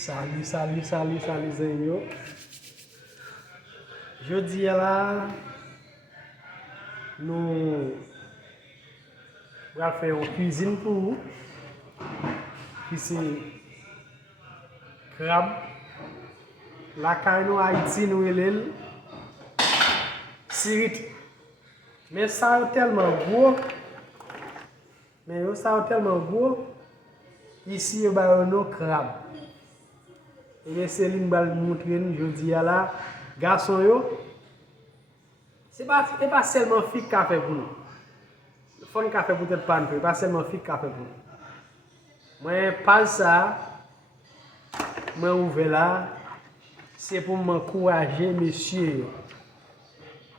Salut, zan yo. Jodi la, nous allons faire une cuisine pour vous. Qui c'est crabe. La carne Haïti, nous relève sirit. Mais ça est tellement gros. Ici, il y a un crabe. Et c'est lui qui va montrer aujourd'hui là, garçon yo. C'est pas seulement fille qui a fait pour nous. Le fond qui a fait peut-être pas nous, pas seulement fille qui a fait pour nous. Moi pas ça. Moi ouvert là, c'est pour m'encourager messieurs.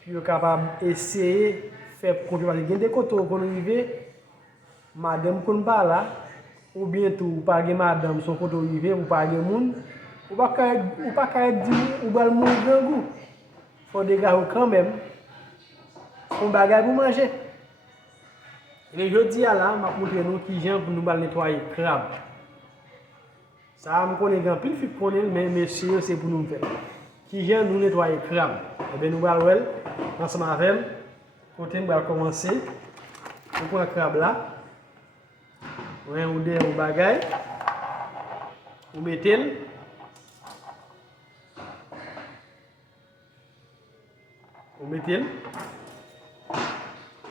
Puis capable essayer faire contrôler des côtés qu'on arrive madame qu'on pas là ou bien tout pas madame son côté arrivé ou pas monde ou pas dire ou va le mourir dans goût. Faut des gars quand même on bagage pour manger. Et je dis là, m'a montrer nous qui gens pour nous nettoyer crabe. Ça me connaît grand pile fit connaît mais monsieur c'est pour nous faire. Qui gens nous nettoyer crabe. Et bien nous allons voir ensemble avec côté on va commencer. On prend crabe là. On des bagage. On mettez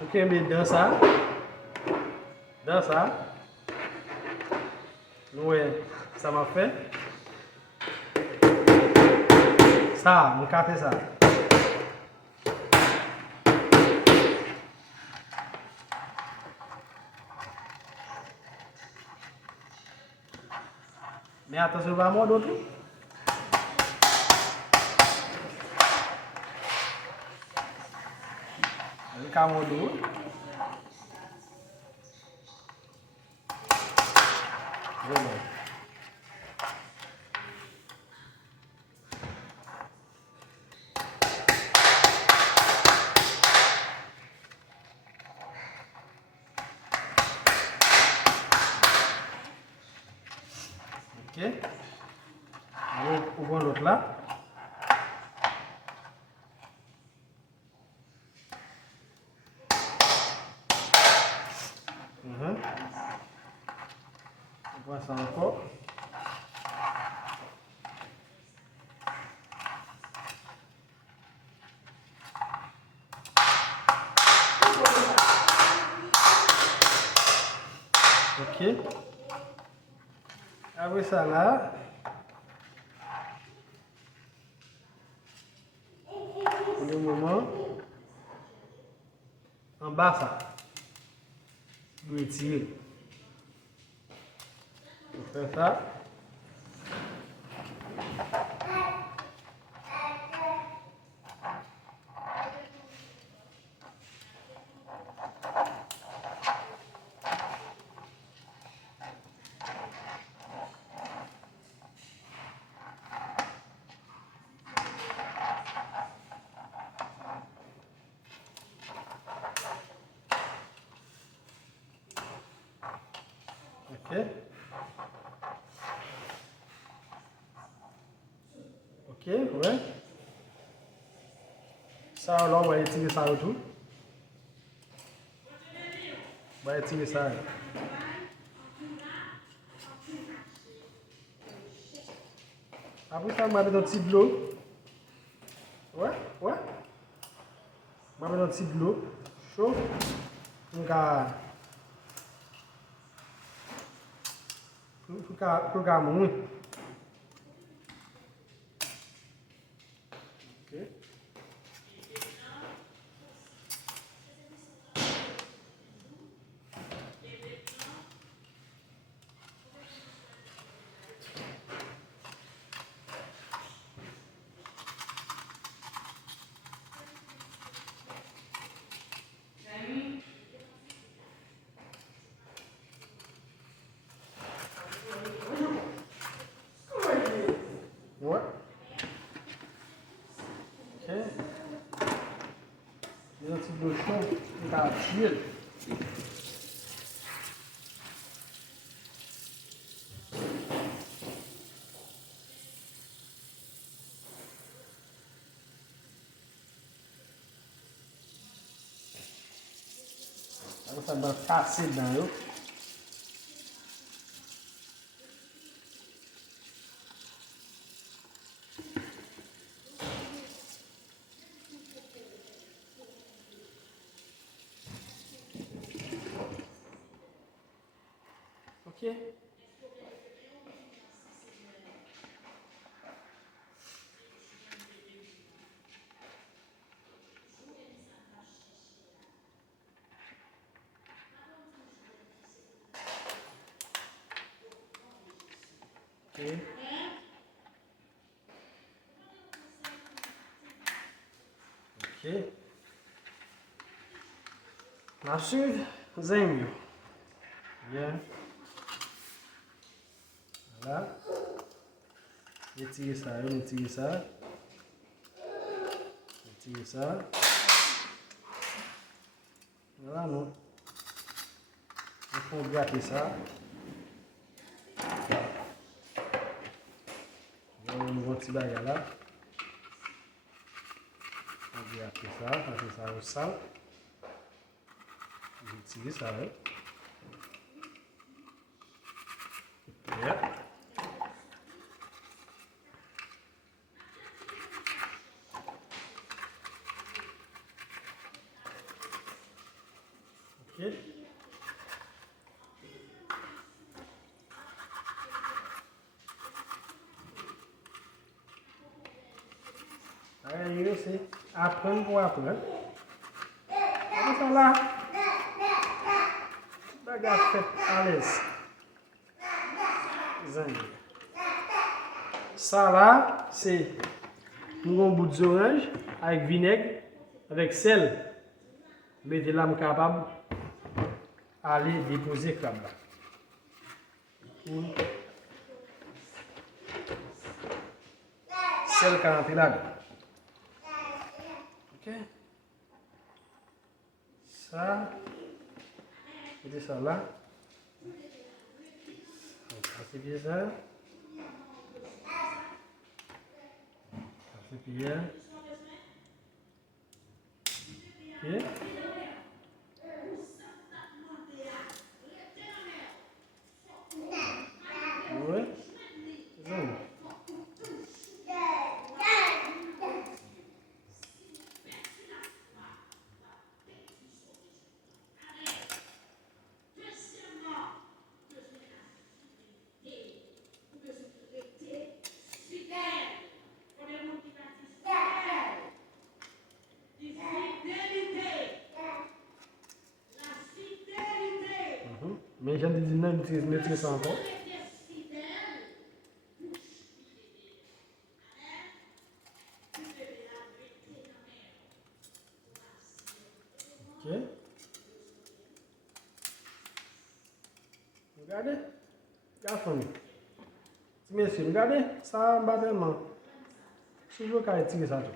OK, mais dans ça, nous, ça m'a fait. Ça, mon café ça. Mais attention, pas moi d'autre. Le camodo. OK. Alors, on prend l'autre là. On voit ça encore. OK. Après ça là, pour le moment, en bas ça, vous étirez. On fait ça. OK. OK, ouais. Ça, là, on va étirer ça autour. On va étirer ça. Après ça, on va mettre un petit de l'eau. Ouais. On va mettre un petit de l'eau chaud. Donc, pour qu'à mourir. OK. Ouais. OK. Il y a un petit peu chaud. On va tuer. ça va casser dedans. Yo. Ok. Ok. Ok. La suite, zeng. Bien. Voilà. Étirer ça, étirer ça. Étirer ça. Voilà, non. Il faut gratter ça. On va un petit bagage là. On va gratter ça, passer ça au sable. Étirer ça, ouais. Yeah. Ok. Allez, c'est apprendre pour apprendre. Comme ça là, bagage fait à l'aise. Ça là, c'est un bout d'orange avec vinaigre, avec sel. Mettez là, capable d'aller déposer le crabe là. Sel 40 là. Ok. Ça, mettez ça là. C'est bien ça. C'est bien. Ok. Ouais. C'est ça. Mais j'ai dit non, maîtriser ça encore. Ok. Regardez. Garçon. Messieurs, regardez. Ça va tellement. Si je veux qu'à tirer ça tout.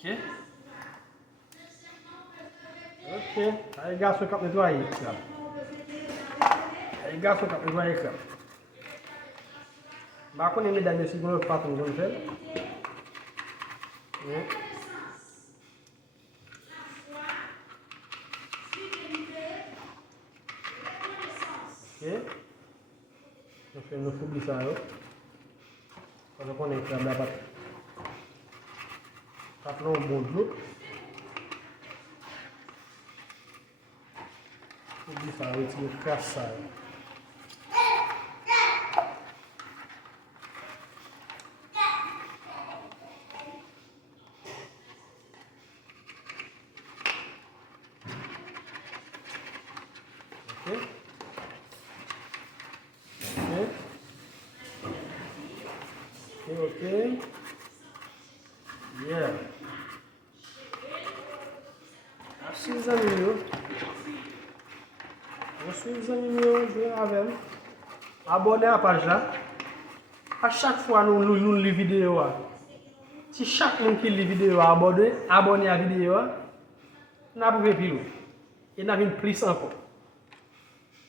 Ok. Ok. Allez, garçon, cap nettoyer. Allez, garçon, cap nettoyer. Par contre, mesdames et messieurs, vous ne pouvez pas faire comme ça. Ok. On fait une foule ça. On est crabe là-bas. Appelons un bon jour. Foule ça, retire crasse ça. Ok. Ok. Yeah. Merci les amis. Merci les amis. Je avec. Abonnez à la page là. À chaque fois nous lisons les vidéos. Si chaque monde qui lit la vidéo abonne à la vidéo, n'a pas pile. Et n'a une plus encore.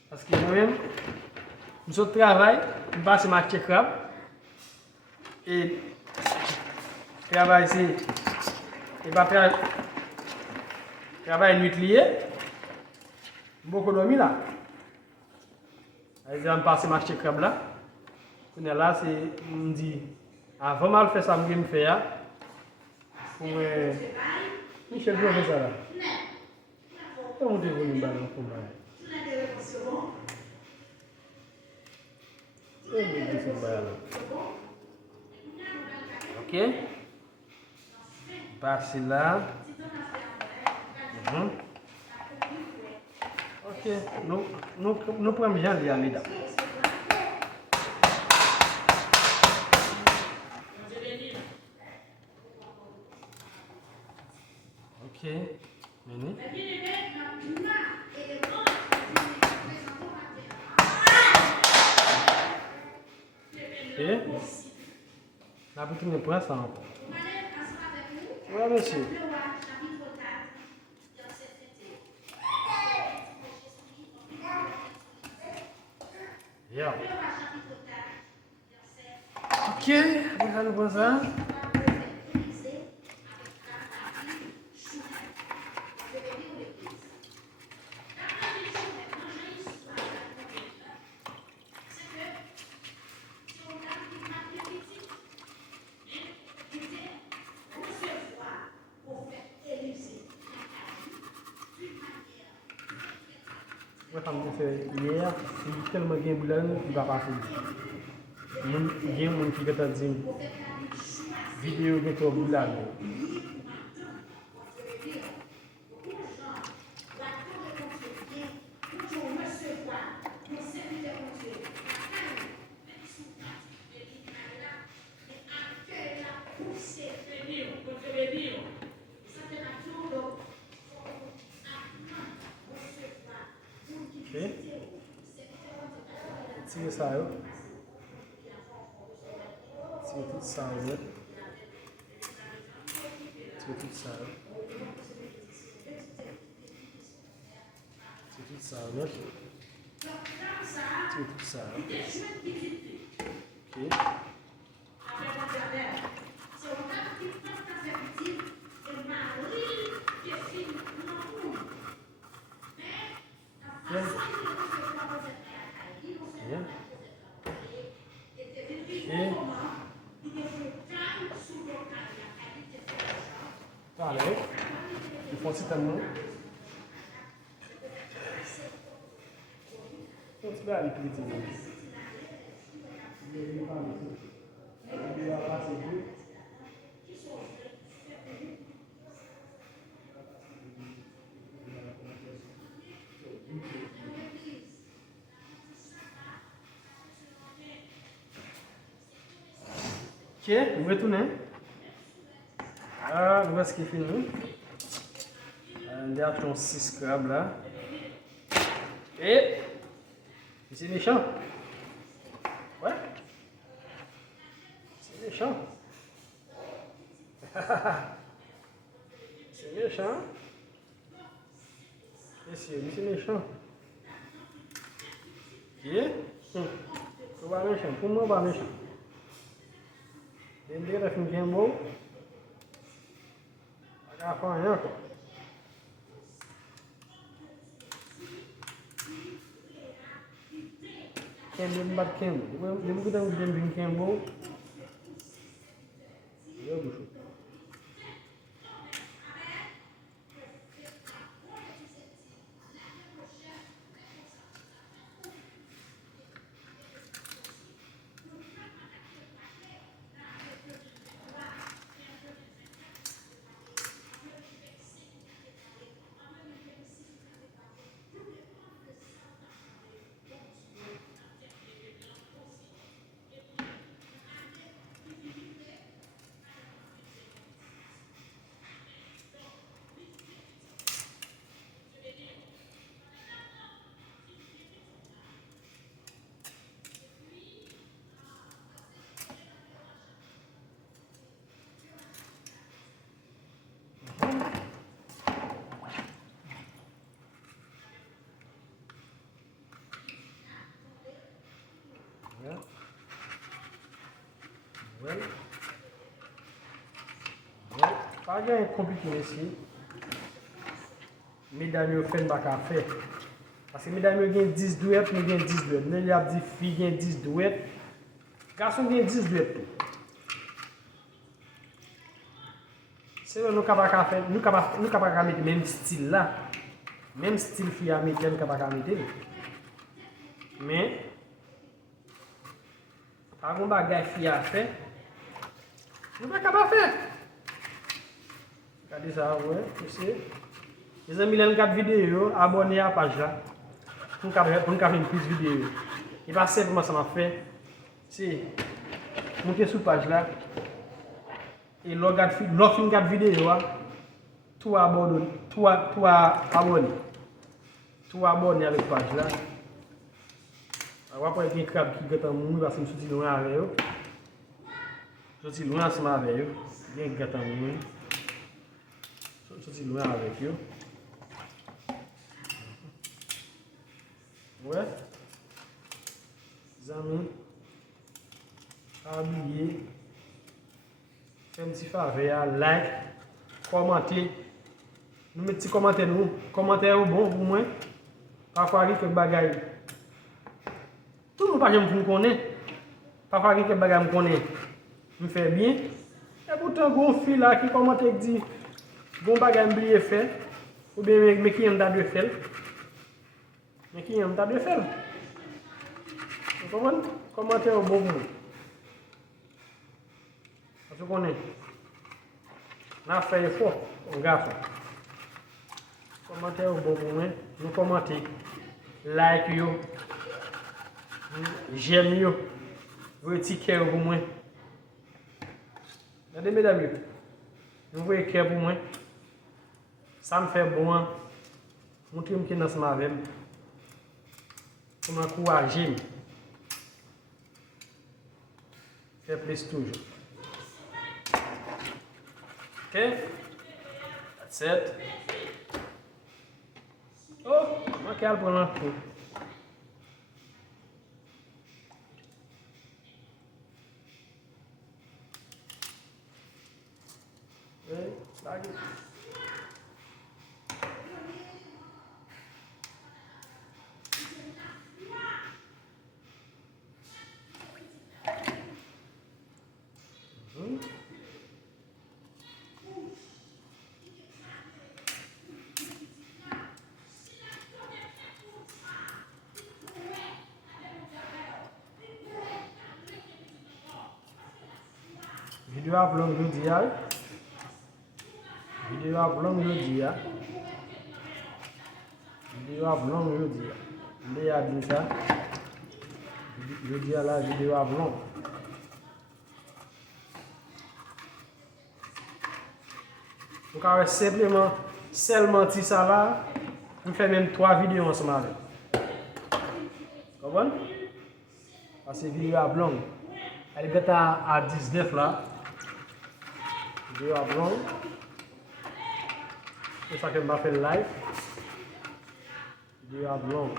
Parce que moi-même, je travaille, je passe ma crabe. Et travail c'est. Et pas faire. Travail nuit lié. Beaucoup dormi là. Je passe ma crabe là. Là, c'est. On dit. Avant mal faire ça, je vais me faire. Pour Michel, tu fais ça là. Comment tu veux me battre pour moi? Ok. Passer là. Ok. Nous prenons bien les amis là. Ok. Meni. Ok. La petite me prend ça encore. Oui, monsieur. Yeah. Ok, on va nous voir ça. Moi, ça me dit hier, si tellement bien blanc, il va passer. Il y a des gens qui ont dit vidéo de toi blanc. Ok? Tire ça, tire tout ça, tire tout ça, tire tout ça, tire tout ça. Ok? Bien. Bien. Et pareil, il faut aussi tellement. Donc, tu vas aller plus vite. Ok, nous retournons. Ah, nous voici qui est fini. On a ton 6 crabes là. Et c'est méchant. Ouais. C'est méchant. C'est méchant. C'est méchant. Ok. C'est pas méchant. Pour moi, pas méchant. Dentro da finché mo. Agora foi eu. Quem me bate quem? Eu nunca tenho dentro de quem mo. Eu bucho. Ouais. Ouais. Ouais. Pas de compliqué ici. Mesdames, vous faites pas café. Parce que mesdames, vous avez 10 douettes, nous avons 10 douettes. Nous avons dit filles, avez 10 douettes. Garçons, avez 10 douettes. C'est nous capables de faire, nous capables de mettre même style là. Même style fille américaine capable de mettre. Mais, par contre, bagage fille à faire, nous ne sommes pas capables de faire. Regardez ça, ouais, tu sais. Les amis, les gars vidéo, abonnez à la page là. Pour nous faire une plus vidéo. Et pas simplement ça m'a fait. C'est monter sur la page là. Et l'autre vidéo, tout abonné. Tout abonné. Tout abonné avec la page là. Après, il y a un crabe qui est en mou parce que je suis loin avec eux. Je suis loin ensemble avec eux. Il y a un gâteau en mou. Je suis loin avec eux. Ouais. Les amis, habillez. Faites un petit faveur, like, commentez. Nous mettez des commentaires, commentaires bon pour moi. Parfois, il y a quelques bagailles. Tout le monde pas me connaît. Parfois, il y a quelques bagailles me connaît. Me fait bien. Et pourtant, il y a un fil là qui commente et dit bon bagaille me faire. Ou bien, mais qui aime de faire. Mais qui aime de faire. Vous comprenez? Commentaire bon pour moi. Parce qu'on est. On a fait effort, on garçon. Commentaire bon pour moi. Nous commentez. Like yo. J'aime yo. Vous étiquez pour moi. Regardez mesdames. Vous voyez cœur pour moi. Ça me fait bon. Montrez-moi qui est dans ce mavel. Pour m'encourager. Faire plus toujours. Ok? That's it. Oh, moi qui ai le prendre un coup. Vidéo à vlog jeudi. Vidéo à vlog jeudi. Vidéo à vlog jeudi. Je a dit ça. Jeudi à la vidéo à vlog. Donc, simplement, seulement si ça là, on fait même 3 vidéos ensemble. Vous comprenez? Parce que vidéo à vlog. Elle est à 19 là. Vidéo à vlog. C'est ça que je fait live. Vidéo à vlog.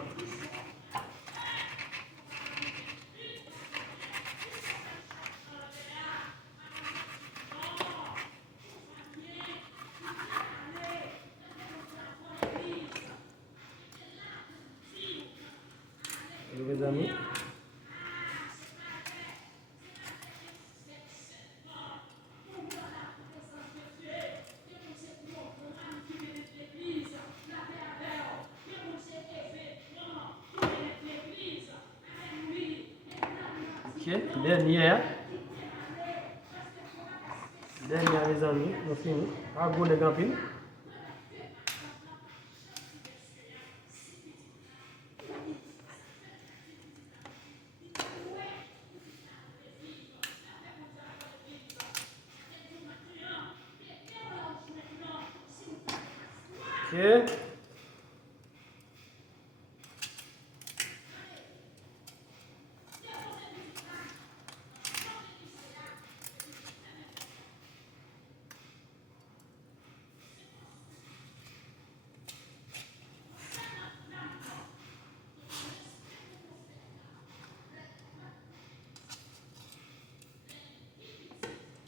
Les amis. Ok, dernière les amis, on finit. À vous les gampines. Ok.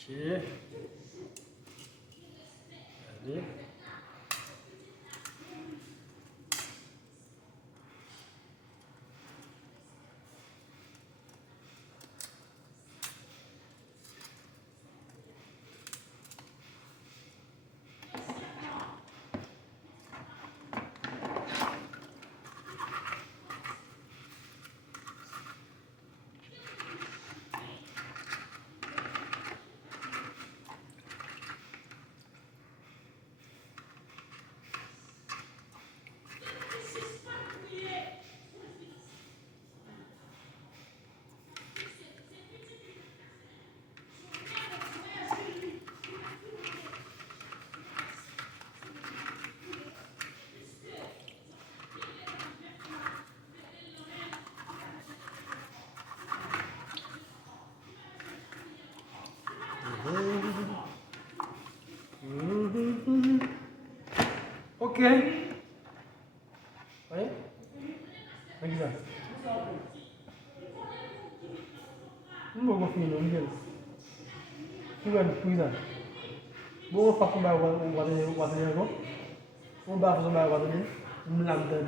Ok. Allez. Ok. Oui. Exact. Não vou finir, não viu? Cuidado. Vou fazer um guarda-roupa. Vou fazer um guarda-roupa. Um lambda.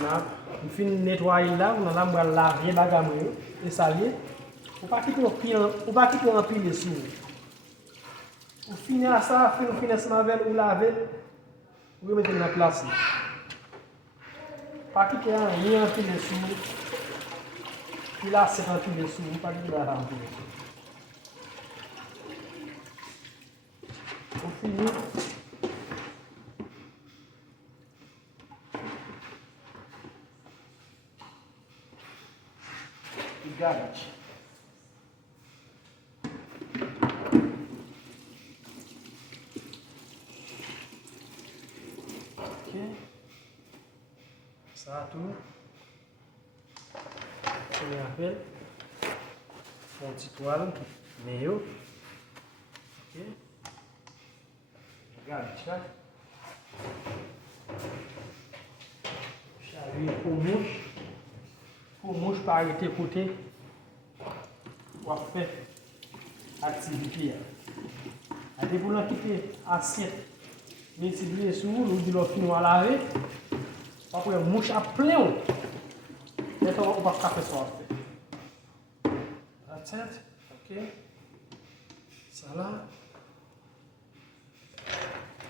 Now, on finit de nettoyer là, on a la laver bagam yo, et salier. Ou pas quitter un pile, ou pas quitter un pile sous. Ou finir à ça, on finit ce mavel ou laver, ou mettre dans la place. Pas quitter ni un pile sous. Puis là, c'est un pile sous, ou pas quitter la pile sous. On finit. Got it. assommé avec une petite toile, mais ok. Regarde, tu vois. Chaluer pour mouche pas arrêter côté pour faire activité. Allez pour quitter assiette, multiplier sur nous dit le fin à laver. Après mouche à plein. Maintenant on va faire ça. That's it. OK. Ça là.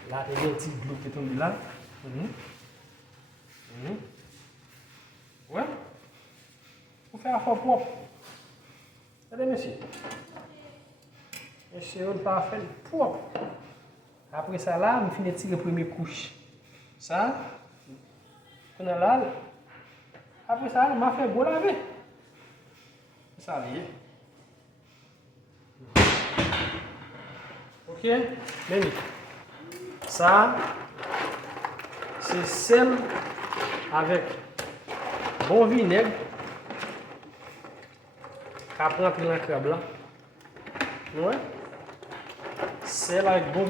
Là, il y a un petit bleu qui est tombé là. Ouais. Pour faire un fort propre. Allez, monsieur. Monsieur, on va faire propre. Après ça, là, on finit de tirer la première couche. Ça, on a là. Après ça, on va faire beau laver. Ça, lié. Ok? Bien. Ça, c'est sel avec bon vinaigre. Après, on prend le crabe là. Ouais. Sel avec bon vinaigre.